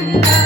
and, and.